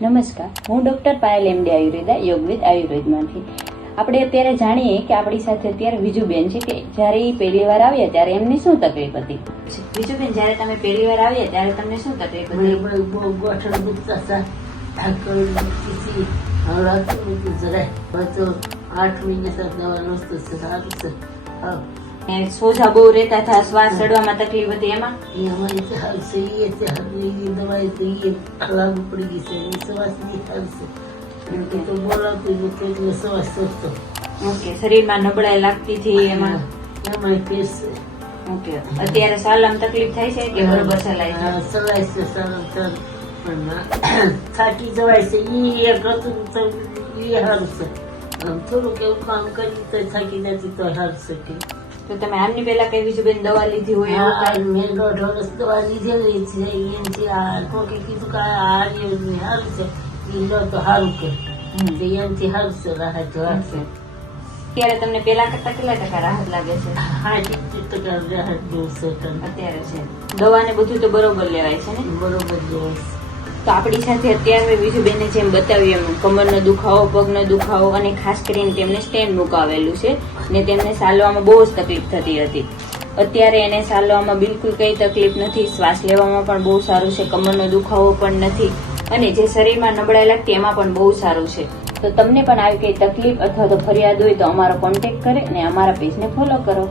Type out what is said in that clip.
નમસ્કાર, હું doctor Payal MD Ayurveda યોગવિદ આયુર્વેદમાંથી. આપણે અત્યારે જાણીએ કે આપણી સાથે અત્યારે વિજુબેન છે કે જ્યારે એ પહેલી વાર આવ્યા ત્યારે એમની શું તકલીફ હતી. વિજુબેન, જ્યારે તમે પહેલી વાર આવ્યા ત્યારે તમને શું તકલીફ હતી? ગોઠણ દુખતા હતા, ઢાંકણ દુખતી હતી, જરાય તો 8 મહિના દવા નહોતું સારું છે. સોજા બહુ રહેતા હતા, શ્વાસ ચડવામાં તકલીફ હતી, એમાં દવાઈ લાગુ પડી ગઈ છે. શ્વાસ બી ચાલશે તો બોલાતું નથી એટલે શ્વાસ ચડતો. ઓકે, શરીરમાં નબળાઈ લાગતી હતી એમાં પેસ છે. ઓકે, અત્યારે સાલમ તકલીફ થાય છે કે બરોબર ચલાય છે? ચલાય છે સારું પણ થાકી જવાય છે. ઈ એક હતું તો ઈ સારું છે. થોડુંક એવું કામ કરી તો થાકી જતી તો સારું છે. તો તમે આમની પહેલા કઈ વિજુબેન દવા લીધી હોય એવું કાંઈ? મેં 1.5 વર્ષ દવા લીધેલી છે. એમથી કોકે કીધું કે સારું છે, એ લો તો સારું કે એમથી સારું છે, રાહત લાગશે. ત્યારે તમને પેલા કરતા કેટલા ટકા રાહત લાગે છે? 60% રાહત જેવું છે અત્યારે છે. દવા ને બધું તો બરોબર લેવાય છે ને? બરોબર જેવું. તો આપણી સાથે અત્યારે વિજુબેને જેમ બતાવ્યું એમ કમરનો દુખાવો, પગનો દુખાવો અને ખાસ કરીને તેમને સ્ટેન્ડ મુકાવેલું છે ને તેમને ચાલવામાં બહુ જ તકલીફ થતી હતી. અત્યારે એને ચાલવામાં બિલકુલ કઈ તકલીફ નથી, શ્વાસ લેવામાં પણ બહુ સારું છે, કમરનો દુખાવો પણ નથી અને જે શરીરમાં નબળાઈ લાગતી એમાં પણ બહુ સારું છે. તો તમને પણ આવી કઈ તકલીફ અથવા તો ફરિયાદ હોય તો અમારો કોન્ટેક્ટ કરે અને અમારા પેજને ફોલો કરો.